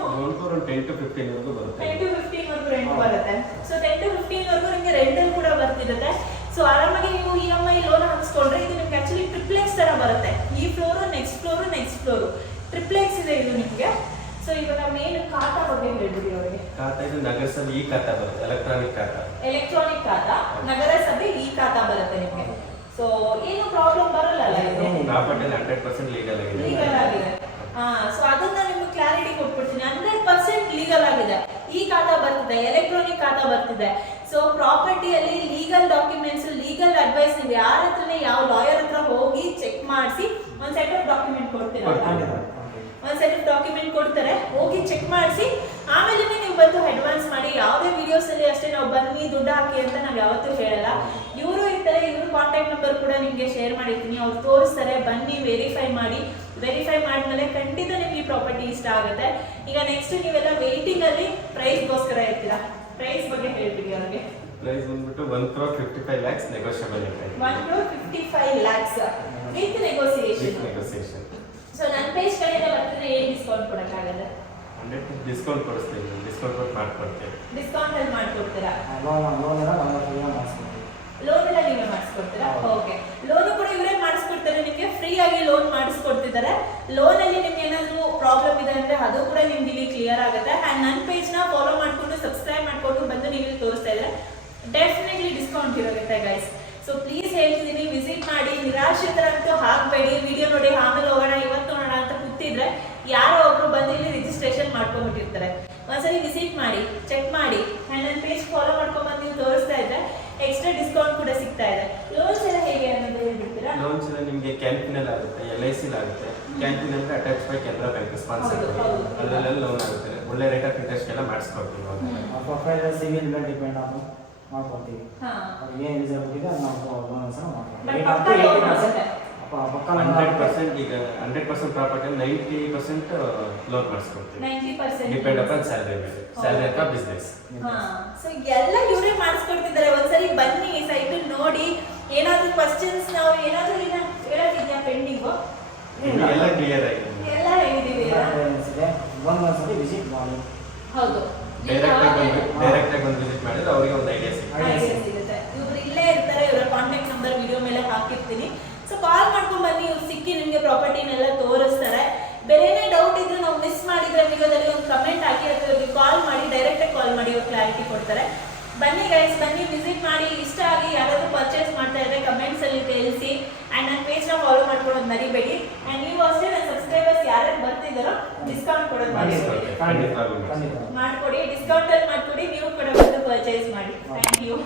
10 to 15 ವರೆಗೂ ಬರುತ್ತೆ. 10 to 15 ವರೆಗೂ ರೆಂಟ್ ಬರುತ್ತೆ. ಸೊ 10 to 15 ವರೆಗೂ ನಿಮಗೆ ರೆಂಟಲ್ ಕೂಡ ಬರ್ತಿರುತ್ತೆ. ಸೊ ಆರಾಮಾಗಿ ನೀವು EMI ಲೋನ್ ಹಾಕ್ಸ್ಕೊಂಡ್ರೆ ಇದು ನಿಮ್ಗೆ ಆಕ್ಚುಲಿ ಟ್ರಿಪ್ಲೆಕ್ಸ್ ತರ ಬರುತ್ತೆ. ಈ ಫ್ಲೋರು, ನೆಕ್ಸ್ಟ್ ಫ್ಲೋರು ಟ್ರಿಪ್ಲೆಕ್ಸ್ ಇದೆ ಇದು ನಿಮಗೆ. ಸೊ ಇವಾಗ ಮೇನ್ ಖಾತಾ ಬಗ್ಗೆ ಹೇಳ್ಬಿಡಿ ಅವರಿಗೆ. ಖಾತಾ ಇದು ನಗರಸಭೆ ಈ ಖಾತಾ ಬರುತ್ತೆ. ಎಲೆಕ್ಟ್ರಾನಿಕ್ ಖಾತಾ ನಗರಸಭೆ ಈ ಖಾತಾ ಬರುತ್ತೆ ನಿಮಗೆ. ಸೊ ಏನು ಪ್ರಾಬ್ಲಮ್ ಬರಲ್ಲ ಇದು. ಪ್ರಾಪರ್ಟಿ 100% ಲೀಗಲ್ ಆಗಿದೆ. ಸೊ ಅದನ್ನ ನಿಮ್ಗೆ ಕ್ಲಾರಿಟಿ ಕೊಟ್ಬಿಡ್ತೀನಿ. 100% ಲೀಗಲ್ ಆಗಿದೆ. ಈ ಖಾತಾ ಬರ್ತಿದೆ, ಎಲೆಕ್ಟ್ರಾನಿಕ್ ಖಾತಾ ಬರ್ತಿದೆ. ಸೊ ಪ್ರಾಪರ್ಟಿಯಲ್ಲಿ ಲೀಗಲ್ ಡಾಕ್ಯುಮೆಂಟ್ಸ್, ಲೀಗಲ್ ಅಡ್ವೈಸ್ ನೀವು ಯಾರ ಹತ್ರನೇ, ಯಾವ ಲಾಯರ್ ಹತ್ರ ಹೋಗಿ ಚೆಕ್ ಮಾಡಿಸಿ ಒಂದು ಸೆಟ್ ಆಫ್ ಡಾಕ್ಯುಮೆಂಟ್ ಕೊಡ್ತಾರೆ. ಹೋಗಿ ಚೆಕ್ ಮಾಡಿಸಿ ಆಮೇಲೆ ನೀವು ಬಂದು ಅಡ್ವಾನ್ಸ್ ಮಾಡಿ. ಯಾವುದೇ ವಿಡಿಯೋಸ್ ಅಲ್ಲಿ ಅಷ್ಟೇ ನಾವು ಬನ್ನಿ ದುಡ್ಡು ಹಾಕಿ ಅಂತ ನಾವು ಯಾವತ್ತೂ ಹೇಳಲ್ಲ. ಇವರು ಇರ್ತಾರೆ, ಇವ್ರ ಕಾಂಟ್ಯಾಕ್ಟ್ ನಂಬರ್ ಕೂಡ ನಿಮಗೆ ಶೇರ್ ಮಾಡಿರ್ತೀನಿ. ಅವ್ರು ತೋರಿಸ್ತಾರೆ, ಬನ್ನಿ ವೆರಿಫೈ ಮಾಡಿದ್ಮೇಲೆ ಖಂಡಿತ ನಿಮ್ಗೆ ಈ ಪ್ರಾಪರ್ಟಿ ಇಷ್ಟ ಆಗುತ್ತೆ. ಈಗ ನೆಕ್ಸ್ಟ್ ನೀವೆಲ್ಲ ವೇಟಿಂಗ್ ಅಲ್ಲಿ ಪ್ರೈಸ್ಗೋಸ್ಕರ ಇರ್ತೀರಾ. ಪ್ರೈಸ್ ಬಗ್ಗೆ ಹೇಳ್ಬಿಡಿ ಅವ್ರಿಗೆ. ಪ್ರೈಸ್ ಬಂದ್ಬಿಟ್ಟು 1,55 lakhs ನೆಗೋಷಿಯಬಲ್ ಇದೆ. 1,55 lakhs ವಿತ್ ನೆಗೋಸಿಯೇಷನ್. ಸೊ ನನ್ನ ಪೇಜ್ ಕಡೆಯಿಂದ ಬರ್ತಿದ್ರೆ ಏನು ಡಿಸ್ಕೌಂಟ್ ಕೊಡಕ್ಕಾಗಲ್ಲ? 100% ಡಿಸ್ಕೌಂಟ್ ಕೊಡಿಸ್ತೀವಿ. ಡಿಸ್ಕೌಂಟ್ ಮಾಡ್ಕೊಡ್ತೀವಿ. ಡಿಸ್ಕೌಂಟ್ ಅಲ್ಲಿ ಮಾಡ್ಕೊಡ್ತೀರಾ? ಲೋನ್ ಎಲ್ಲ ನೀವೇ ಮಾಡಿಸ್ಕೊಡ್ತೀರಾ? ಓಕೆ. ಲೋನು ಕೂಡ ಇವರೇ ಮಾಡಿಸ್ಕೊಡ್ತಾರೆ. ನಿಮಗೆ ಫ್ರೀ ಆಗಿ ಲೋನ್ ಮಾಡಿಸ್ಕೊಡ್ತಿದ್ದಾರೆ. ಲೋನ್ ಅಲ್ಲಿ ನಿಮ್ಗೆ ಏನಾದ್ರು ಪ್ರಾಬ್ಲಮ್ ಇದೆ ಅಂದ್ರೆ ಅದು ಕೂಡ ನಿಮ್ಗೆ ಇಲ್ಲಿ ಕ್ಲಿಯರ್ ಆಗುತ್ತೆ. ಅಂಡ್ ನನ್ನ ಪೇಜ್ ನ ಫಾಲೋ ಮಾಡ್ಕೊಂಡು ಸಬ್ಸ್ಕ್ರೈಬ್ ಮಾಡ್ಕೊಂಡು ಬಂದು ನೀವು ಇಲ್ಲಿ ತೋರಿಸ್ತಾ ಇದ್ರೆ ಡೆಫಿನೆಟ್ಲಿ ಡಿಸ್ಕೌಂಟ್ ಇರುತ್ತೆ ಗೈಸ್. ಸೊ ಪ್ಲೀಸ್ ಹೇಳ್ತಿದ್ದೀನಿ, ವಿಸಿಟ್ ಮಾಡಿ. ನಿರಾಶ್ರಿತರಂತೂ ಆಗಬೇಡಿ. ವಿಡಿಯೋ ನೋಡಿ ಆಮೇಲೆ ಹೋಗೋಣ, ಇವತ್ತು ನೋಡೋಣ ಅಂತ ಕೂತಿದ್ರೆ ಯಾರೋ ಒಬ್ರು ಬಂದು ಇಲ್ಲಿ ರಿಜಿಸ್ಟ್ರೇಷನ್ ಮಾಡ್ಕೊಂಡ್ಬಿಟ್ಟಿರ್ತಾರೆ. ಒಂದ್ಸರಿ ವಿಸಿಟ್ ಮಾಡಿ, ಚೆಕ್ ಮಾಡಿ. ಅಂಡ್ ನನ್ನ ಪೇಜ್ ಫಾಲೋ ಮಾಡ್ಕೊಂಡ್ಬಂದು ನೀವು ತೋರಿಸ್ತಾ ಇದ್ರೆ ಎಕ್ಸ್ಟ್ರಾ ಡಿಸ್ಕೌಂಟ್ ಕೂಡ ಸಿಗ್ತಾ ಇದೆ. ಲೋನ್ಸ್ ಎಲ್ಲ ಹೇಗೆ ಅನ್ನೋದು ಹೇಳ್ಬಿಡ್ತೀರಾ? ಲೋನ್ಸ್ ಎಲ್ಲ ನಿಮಗೆ ಕ್ಯಾಂಪಿನಲ್ಲಿ ಆಗುತ್ತೆ, LIC ಆಗುತ್ತೆ. ಕ್ಯಾಂಪಿನ್ ಅಂದ್ರೆ attach by Canara bank sponsor. ಅದರಲ್ಲೆಲ್ಲ ಲೋನ್ ಆಗುತ್ತೆ. ಒಳ್ಳೆ ರೇಟ್ ಆಫ್ ಇಂಟ್ರೆಸ್ಟ್ ಎಲ್ಲ ಮಾಡಿಸ್ಕೊಡ್ತೀವಿ. ಪ್ರೊಫೈಲ್ ಸಿವಿಲ್ ಮೇಲೆ ಡಿಪೆಂಡ್ ಆಗಿ ಮಾಡ್ಕೊಡ್ತೀವಿ. ಏನು ಯೂಸ್ ಆಗುತ್ತೆ ನಾವು ಲೋನ್ ಸಹ ಮಾಡ್ತೀವಿ. ಪಕ್ಕ 100% ಈಗ 100% ಪ್ರಾಪರ್ಟಿ 90% ಲೋನ್ ಮಾಡಿಸ್ಕೊಡ್ತೀವಿ 90% ಡಿಪೆಂಡ್ ಅಪಾನ್ ಸ್ಯಾಲರಿ ಮೇಲೆ ಸ್ಯಾಲರಿ ಅಥವಾ ಬಿಸ್ನೆಸ್. ಸೊ ಎಲ್ಲ ಇವರೇ ಮಾಡಿಸ್ಕೊಡ್ತಿದ್ದಾರೆ. ಒಂದ್ಸರಿ ಬನ್ನಿ ಸೈಟ್ ನೋಡಿ. ಏನಾದ್ರೂ ಕ್ವಶನ್ಸ್ ನಾವು ಏನಾದ್ರೂ ಹೇಳೋದಿದ್ಯಾ ಪೆಂಡಿಂಗು? ಎಲ್ಲ ಕ್ಲಿಯರ್ ಆಗಿದೆ. ಎಲ್ಲ ಹೇಳಿದೀವಿ. ಒಂದ್ಸರಿ ವಿಸಿಟ್ ಮಾಡಿ. ಹೌದು, ಡೈರೆಕ್ಟ್ ಆಗಿ ಬಂದು ವಿಸಿಟ್ ಮಾಡಿದ್ರೆ ಅವರಿಗೆ ಒಂದು ಐಡಿಯಾ ಸಿಗುತ್ತೆ. ಇವ್ರು ಇಲ್ಲೇ ಇರ್ತಾರೆ. ಇವರ ಕಾಂಟ್ಯಾಕ್ಟ್ ನಂಬರ್ ವಿಡಿಯೋ ಮೇಲೆ ಹಾಕಿರ್ತೀನಿ. ಸೊ ಕಾಲ್ ಮಾಡ್ಕೊಂಡ್ ಬನ್ನಿ. ಇವ್ರು ಸಿಕ್ಕಿ ನಿಮ್ಗೆ ಪ್ರಾಪರ್ಟಿನೆಲ್ಲ ತೋರಿಸ್ತಾರೆ. ಬೇರೆನೇ ಡೌಟ್ ಇದ್ರೆ ನಾವು ಮಿಸ್ ಮಾಡಿದ್ರೆ ವಿಡಿಯೋದಲ್ಲಿ ಒಂದು ಕಮೆಂಟ್ ಹಾಕಿ ಅಥವಾ ಕಾಲ್ ಮಾಡಿ, ಡೈರೆಕ್ಟ್ ಆಗಿ ಕಾಲ್ ಮಾಡಿ, ಅವ್ರು ಕ್ಲಾರಿಟಿ ಕೊಡ್ತಾರೆ. ಬನ್ನಿ ಗೈಸ್, ಬನ್ನಿ ವಿಸಿಟ್ ಮಾಡಿ. ಇಷ್ಟ ಆಗಿ ಯಾರಾದ್ರೂ ಪರ್ಚೇಸ್ ಮಾಡ್ತಾ ಇದ್ರೆ ಕಮೆಂಟ್ಸ್ ಅಲ್ಲಿ ತಿಳಿಸಿ. ಅಂಡ್ ನನ್ನ ಪೇಜ್ ನ ಫಾಲೋ ಮಾಡ್ಕೊಳ್ಳೋದು ಮರಿಬೇಡಿ. ಅಂಡ್ ನೀವು ಅಷ್ಟೇ ನನ್ನ ಸಬ್ಸ್ಕ್ರೈಬರ್ಸ್ ಯಾರ್ಯಾರು ಬರ್ತಿದ್ದಾರೋ ಡಿಸ್ಕೌಂಟ್ ಕೊಡೋದು ಮರಿಬೇಡಿ. ಮಾಡ್ಕೊಡಿ, ಡಿಸ್ಕೌಂಟ್ ಅಲ್ಲಿ ಮಾಡ್ಕೊಡಿ. ನೀವು ಕೂಡ ಬಂದು ಪರ್ಚೇಸ್ ಮಾಡಿ. Thank you.